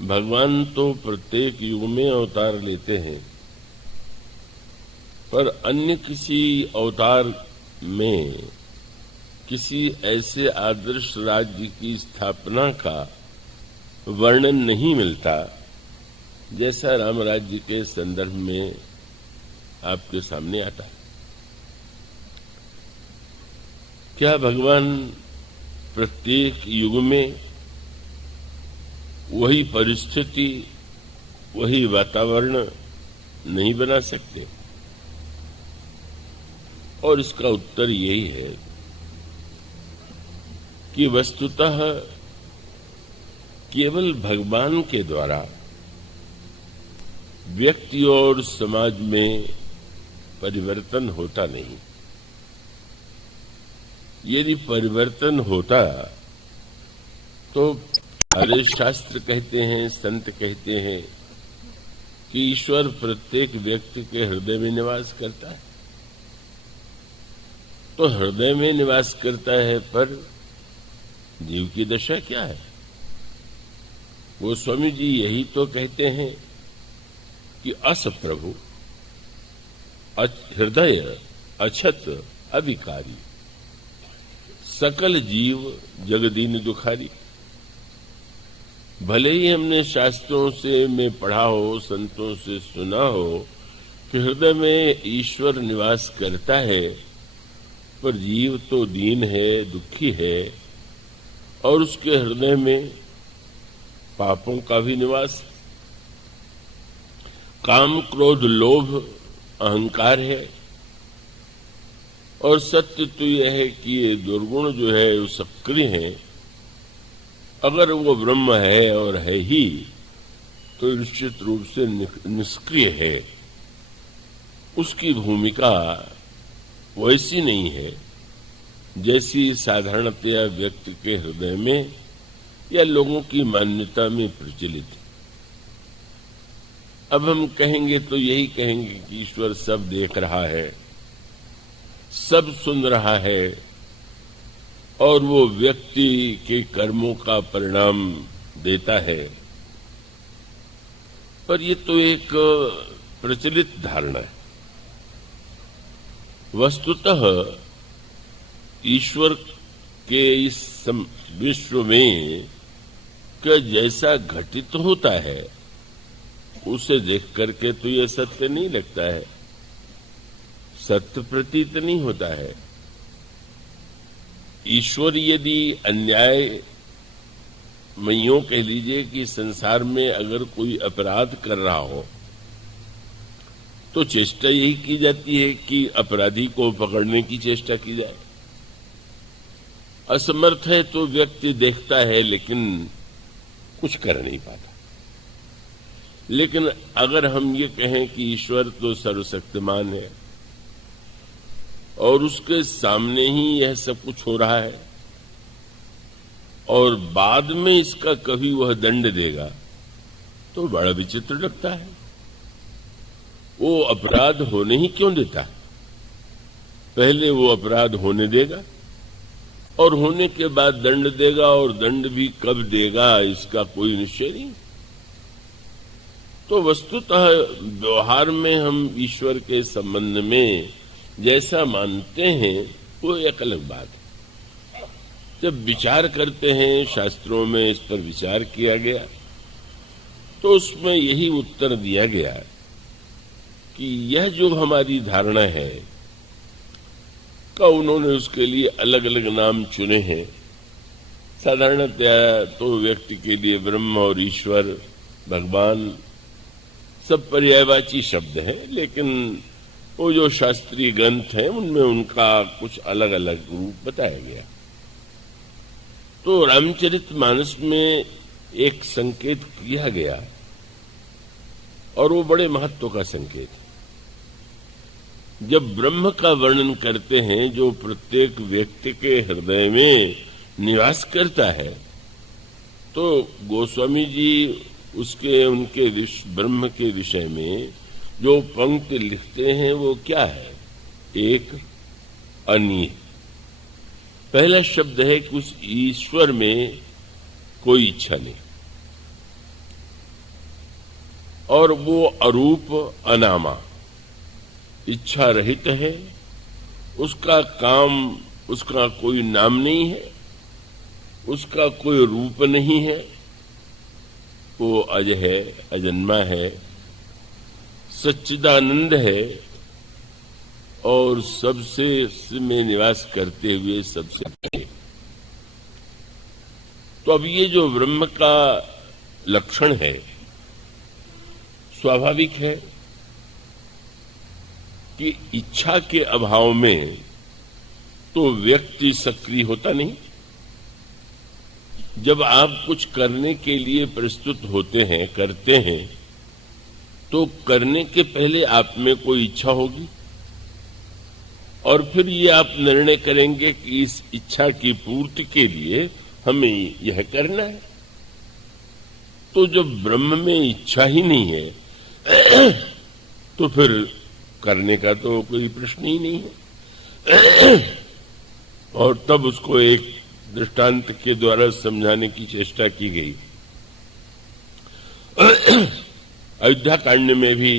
भगवान तो प्रत्येक युग में अवतार लेते हैं, पर अन्य किसी अवतार में किसी ऐसे आदर्श राज्य की स्थापना का वर्णन नहीं मिलता जैसा राम राज्य के संदर्भ में आपके सामने आता है। क्या भगवान प्रत्येक युग में वही परिस्थिति, वही वातावरण नहीं बना सकते? और इसका उत्तर यही है कि वस्तुतः केवल भगवान के द्वारा व्यक्ति और समाज में परिवर्तन होता नहीं। यदि परिवर्तन होता तो हमारे शास्त्र कहते हैं, संत कहते हैं कि ईश्वर प्रत्येक व्यक्ति के हृदय में निवास करता है। तो हृदय में निवास करता है, पर जीव की दशा क्या है? वो स्वामी जी यही तो कहते हैं कि अस प्रभु हृदय अछत अविकारी, सकल जीव जगदीन दुखारी। भले ही हमने शास्त्रों से में पढ़ा हो, संतों से सुना हो कि हृदय में ईश्वर निवास करता है, पर जीव तो दीन है, दुखी है, और उसके हृदय में पापों का भी निवास, काम क्रोध लोभ अहंकार है। और सत्य तो यह है कि ये दुर्गुण जो है वो सक्रिय है। अगर वो ब्रह्म है और है ही, तो निश्चित रूप से निष्क्रिय है। उसकी भूमिका वैसी नहीं है जैसी साधारणतया व्यक्ति के हृदय में या लोगों की मान्यता में प्रचलित है। अब हम कहेंगे तो यही कहेंगे कि ईश्वर सब देख रहा है, सब सुन रहा है, और वो व्यक्ति के कर्मों का परिणाम देता है। पर ये तो एक प्रचलित धारणा है। वस्तुतः ईश्वर के इस विश्व में का जैसा घटित होता है उसे देख करके तो यह सत्य नहीं लगता है, सत्य प्रतीत नहीं होता है। ईश्वर यदि अन्याय में यूं कह लीजिए कि संसार में अगर कोई अपराध कर रहा हो तो चेष्टा यही की जाती है कि अपराधी को पकड़ने की चेष्टा की जाए। असमर्थ है तो व्यक्ति देखता है लेकिन कुछ कर नहीं पाता। लेकिन अगर हम ये कहें कि ईश्वर तो सर्वशक्तिमान है और उसके सामने ही यह सब कुछ हो रहा है और बाद में इसका कभी वह दंड देगा, तो बड़ा विचित्र लगता है। वो अपराध होने ही क्यों देता है? पहले वो अपराध होने देगा और होने के बाद दंड देगा, और दंड भी कब देगा इसका कोई निश्चय नहीं। तो वस्तुतः व्यवहार में हम ईश्वर के संबंध में जैसा मानते हैं वो एक अलग बात है। जब विचार करते हैं, शास्त्रों में इस पर विचार किया गया तो उसमें यही उत्तर दिया गया कि यह जो हमारी धारणा है का उन्होंने उसके लिए अलग अलग नाम चुने हैं। साधारणतया तो व्यक्ति के लिए ब्रह्म और ईश्वर, भगवान सब पर्यायवाची शब्द हैं, लेकिन वो जो शास्त्रीय ग्रंथ हैं उनमें उनका कुछ अलग अलग रूप बताया गया। तो रामचरितमानस में एक संकेत किया गया और वो बड़े महत्व का संकेत है। जब ब्रह्म का वर्णन करते हैं जो प्रत्येक व्यक्ति के हृदय में निवास करता है, तो गोस्वामी जी उनके ब्रह्म के विषय में जो पंक्ति लिखते हैं वो क्या है? एक अनिय। पहला शब्द है कि उस ईश्वर में कोई इच्छा नहीं। और वो अरूप अनामा, इच्छा रहित है, उसका काम, उसका कोई नाम नहीं है, उसका कोई रूप नहीं है, वो अज है, अजन्मा है, सच्चिदानंद है और सबसे में निवास करते हुए सबसे आगे। तो अब ये जो ब्रह्म का लक्षण है, स्वाभाविक है कि इच्छा के अभाव में तो व्यक्ति सक्रिय होता नहीं। जब आप कुछ करने के लिए प्रस्तुत होते हैं, करते हैं, तो करने के पहले आप में कोई इच्छा होगी और फिर ये आप निर्णय करेंगे कि इस इच्छा की पूर्ति के लिए हमें यह करना है। तो जब ब्रह्म में इच्छा ही नहीं है तो फिर करने का तो कोई प्रश्न ही नहीं है। और तब उसको एक दृष्टांत के द्वारा समझाने की चेष्टा की गई। अयोध्या कांड में भी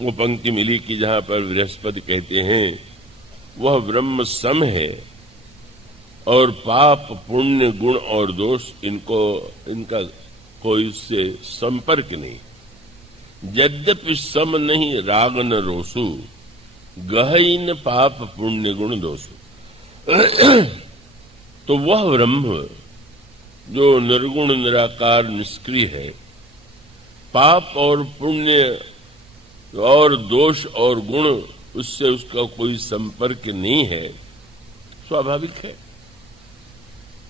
वो पंक्ति मिली कि जहां पर बृहस्पति कहते हैं वह ब्रह्म सम है और पाप पुण्य गुण और दोष इनका कोई उससे संपर्क नहीं। यद्यपि सम नहीं राग न रोसु, गहन पाप पुण्य गुण दोषु। तो वह ब्रह्म जो निर्गुण निराकार निष्क्रिय है, पाप और पुण्य और दोष और गुण उससे उसका कोई संपर्क नहीं है, स्वाभाविक है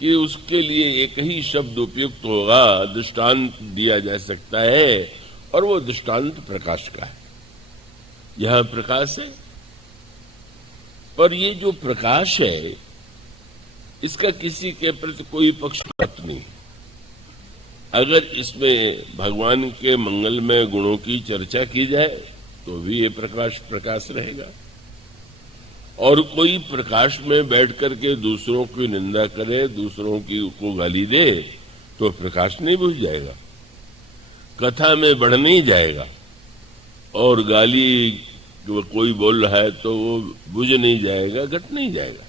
कि उसके लिए एक ही शब्द उपयुक्त होगा, दृष्टांत दिया जा सकता है और वो दृष्टांत प्रकाश का है। यहां प्रकाश है, पर ये जो प्रकाश है इसका किसी के प्रति कोई पक्षपात नहीं। अगर इसमें भगवान के मंगलमय गुणों की चर्चा की जाए तो भी ये प्रकाश प्रकाश रहेगा, और कोई प्रकाश में बैठ करके दूसरों की निंदा करे, दूसरों की को गाली दे तो प्रकाश नहीं बुझ जाएगा, कथा में बढ़ नहीं जाएगा, और गाली कोई बोल रहा है तो वो बुझ नहीं जाएगा, घट नहीं जाएगा।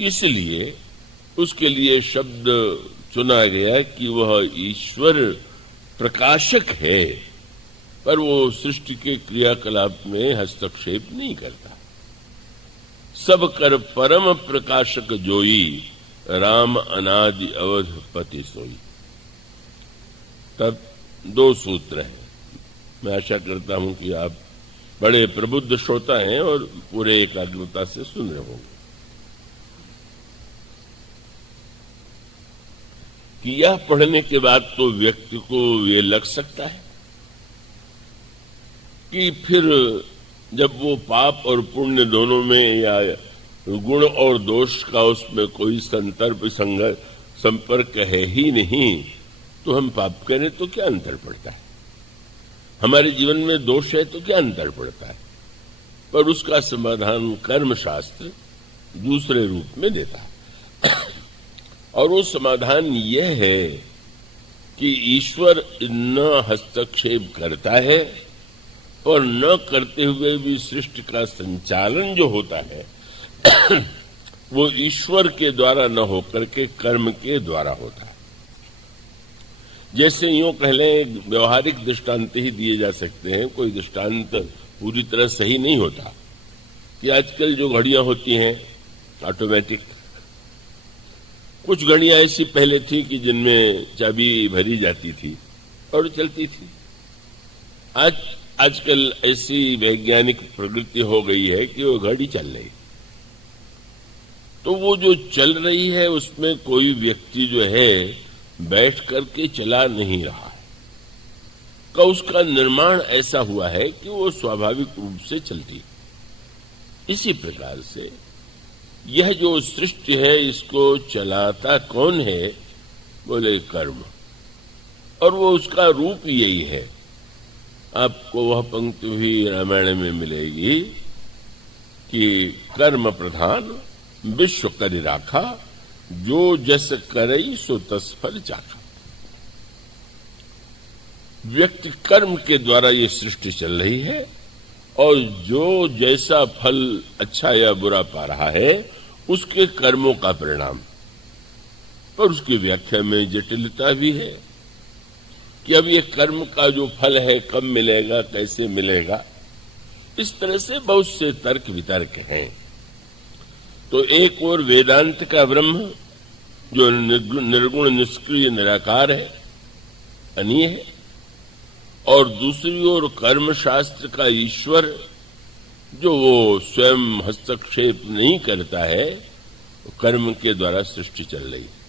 इसलिए उसके लिए शब्द चुना गया कि वह ईश्वर प्रकाशक है, पर वो सृष्टि के क्रियाकलाप में हस्तक्षेप नहीं करता। सब कर परम प्रकाशक जोई, राम अनादि अवध पति सोई। तब दो सूत्र हैं। मैं आशा करता हूं कि आप बड़े प्रबुद्ध श्रोता हैं और पूरे एकाग्रता से सुन रहे होंगे कि यह पढ़ने के बाद तो व्यक्ति को ये लग सकता है कि फिर जब वो पाप और पुण्य दोनों में या गुण और दोष का उसमें कोई संपर्क है ही नहीं, तो हम पाप करें तो क्या अंतर पड़ता है? हमारे जीवन में दोष है तो क्या अंतर पड़ता है? पर उसका समाधान कर्मशास्त्र दूसरे रूप में देता है। और वो समाधान यह है कि ईश्वर न हस्तक्षेप करता है और न करते हुए भी सृष्टि का संचालन जो होता है वो ईश्वर के द्वारा न होकर के कर्म के द्वारा होता है। जैसे यूं कह लें, व्यवहारिक दृष्टांत ही दिए जा सकते हैं, कोई दृष्टांत पूरी तरह सही नहीं होता कि आजकल जो घड़ियां होती हैं ऑटोमेटिक, कुछ घड़ियां ऐसी पहले थी कि जिनमें चाबी भरी जाती थी और चलती थी। आजकल ऐसी वैज्ञानिक प्रवृत्ति हो गई है कि वो घड़ी चल रही, तो वो जो चल रही है उसमें कोई व्यक्ति जो है बैठ करके चला नहीं रहा है, का उसका निर्माण ऐसा हुआ है कि वो स्वाभाविक रूप से चलती। इसी प्रकार से यह जो सृष्टि है इसको चलाता कौन है? बोले कर्म, और वो उसका रूप यही है। आपको वह पंक्ति भी रामायण में मिलेगी कि कर्म प्रधान विश्व करि राखा, जो जस करई सो तस फल चाखा। व्यक्ति कर्म के द्वारा ये सृष्टि चल रही है और जो जैसा फल अच्छा या बुरा पा रहा है उसके कर्मों का परिणाम। पर उसकी व्याख्या में जटिलता भी है कि अब ये कर्म का जो फल है कब मिलेगा, कैसे मिलेगा, इस तरह से बहुत से तर्क वितर्क हैं। तो एक और वेदांत का ब्रह्म जो निर्गुण निष्क्रिय निराकार है, अनीय है, और दूसरी ओर कर्म शास्त्र का ईश्वर जो वो स्वयं हस्तक्षेप नहीं करता है, कर्म के द्वारा सृष्टि चल रही है।